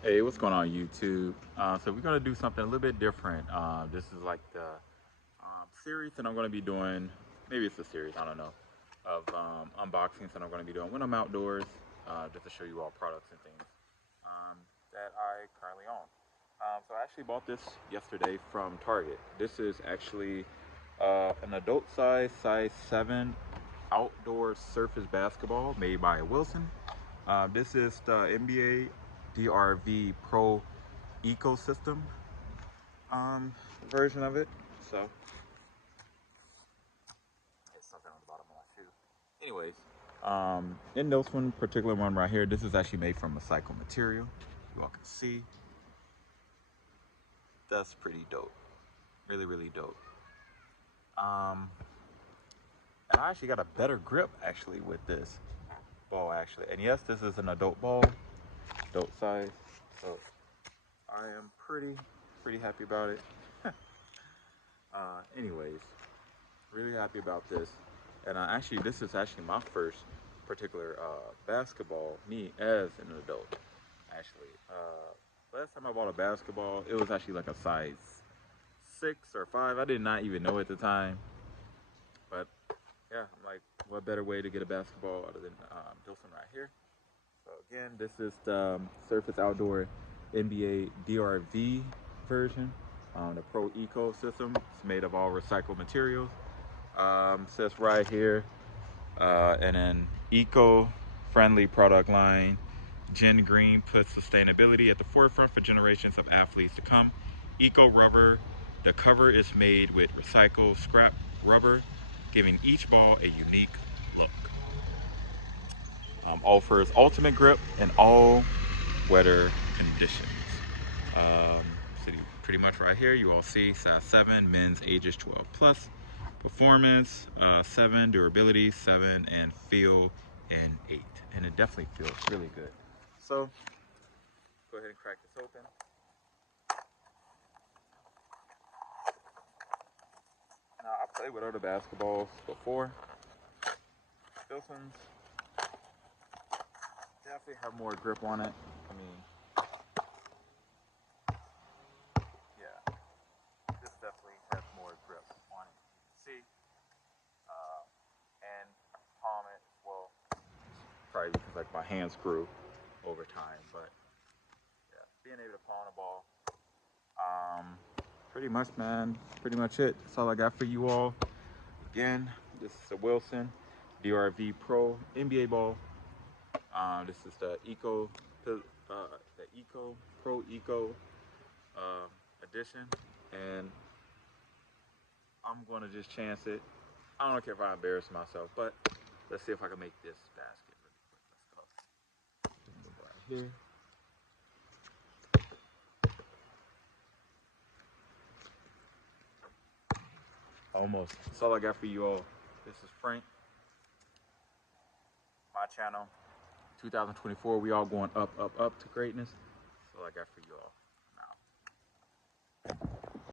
Hey, what's going on YouTube? So we're gonna do something a little bit different. This is like the series that I'm gonna be doing. Maybe it's a series, I don't know, of unboxings that I'm gonna be doing when I'm outdoors, just to show you all products and things that I currently own. So I actually bought this yesterday from Target. This is actually an adult size 7 outdoor surface basketball made by Wilson. This is the NBA DRV Pro ecosystem version of it. So it's something on the bottom of my shoe. Anyways, in this one particular one right here, this is actually made from recycled material. You all can see. That's pretty dope. Really, really dope. And I actually got a better grip actually with this ball actually. And yes, this is an adult ball, adult size. So I am pretty happy about it. Anyways, really happy about this. And actually, this is actually my first particular basketball, me as an adult. Actually, last time I bought a basketball, it was actually like a size 6 or 5. I did not even know at the time. But yeah, I'm like, what better way to get a basketball other than this one right here? So again, this is the Surface Outdoor NBA DRV version. The Pro Eco system. It's made of all recycled materials. Says right here, and then eco-friendly product line. Gen Green puts sustainability at the forefront for generations of athletes to come. Eco rubber. The cover is made with recycled scrap rubber, giving each ball a unique look. Offers ultimate grip in all weather conditions. Um, so pretty much right here, you all see size 7, men's ages 12 plus. Performance 7, durability 7, and feel an 8. And it definitely feels really good. So go ahead and crack this open. Now I played with other basketballs before. This one's definitely have more grip on it. I mean, yeah, this definitely has more grip on it. You can see, and palm it well. Probably because like my hands grew over time, but yeah, being able to palm the ball. Pretty much, man. Pretty much it. That's all I got for you all. Again, this is a Wilson DRV Pro NBA ball. This is the Eco Pro Eco edition, and I'm gonna just chance it. I don't care if I embarrass myself, but let's see if I can make this basket really quick. Let's go. Right here. Almost. That's all I got for you all. This is Frank, my channel. 2024, we all going up, up, up to greatness. That's all I got for you all.